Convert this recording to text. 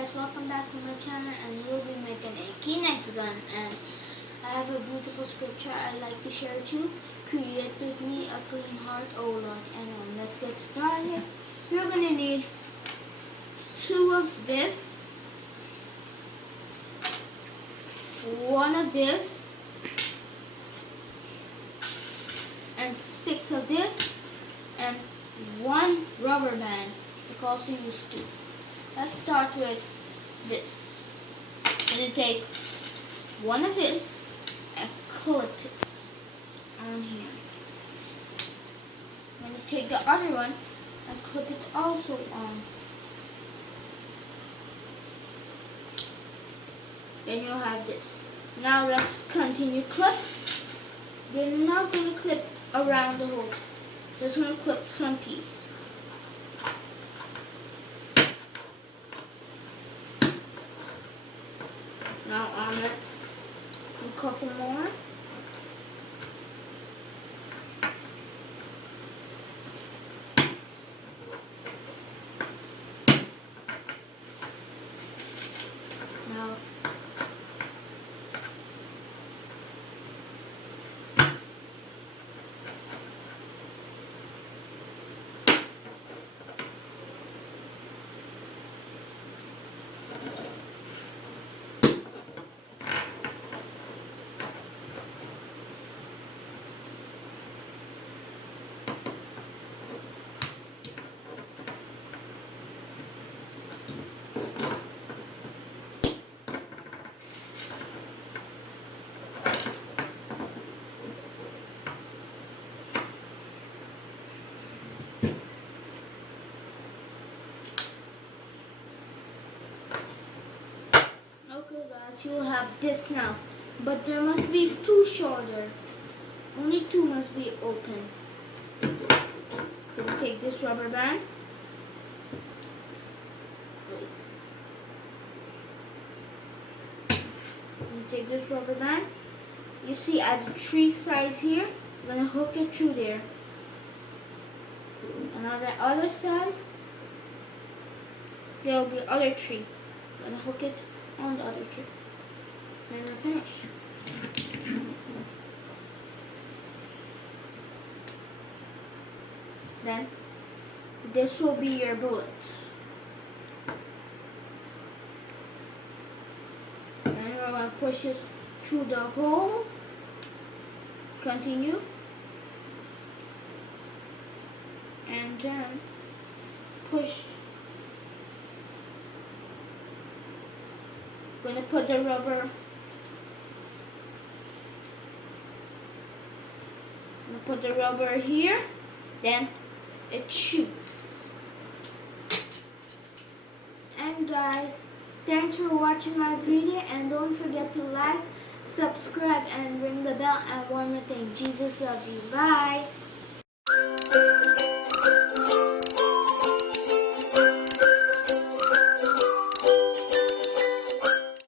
guys, welcome back to my channel, and we'll be making a Kinex gun. And I have a beautiful scripture I'd like to share with you. Created me a clean heart, O Lord. And let's get started. You're gonna need 2 of this, 1 of this, and 6 of this, and 1 rubber band. You can also use 2. Let's start with this. I'm going to take 1 of this and clip it on here. I'm going to take the other one and clip it also on. Then you'll have this. Now let's continue clip. You're not going to clip around the hole. Just going to clip some piece. Now let's do a couple more. Now okay guys, you will have this now, but there must be 2 shoulder. Only 2 must be open. Gonna take this rubber band. Take this rubber band. You see at the 3 sides here, I'm gonna hook it through there. And on the other side, there will be other 3. I'm gonna hook it on the other 3. Then we're finished. Then this will be your bullets. And we're going to push this through the hole. Continue. And then push. I'm going to put the rubber. I'm going to put the rubber here. Then it shoots. And guys, thanks for watching my video, and don't forget to like, subscribe, and ring the bell. And one more thing, Jesus loves you. Bye.